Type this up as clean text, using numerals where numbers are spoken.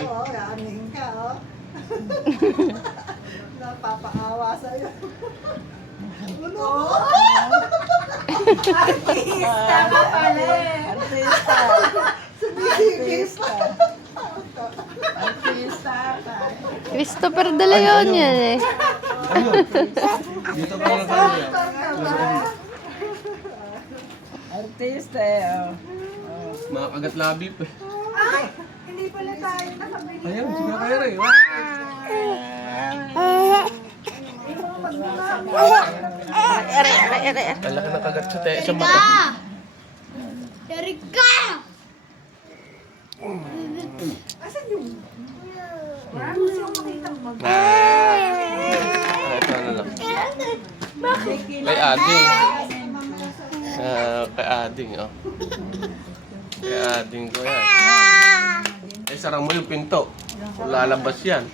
Ay. Oo, yaning ka, oh. Napapaawa sa'yo. Ano? Artista ka pala eh. Artista. Sumisigis pa. Artista ka. Christopher De Leon yan eh. Ano? Dito pa lang kami. Artista eh. Oh. Oh. Mga kagat labi pa. Ay, hindi pala tayo nakabili. Ayun, sige kayo rin. Kala ka nakagat sa tayo sa mata. Erika! Asan yung? Wala mo siyang makita mag... Ito na lang. Kay Ading. Kay Ading, oh. Kay Ading ko yan. Eh, sarang mo yung pinto. Lalabas yan.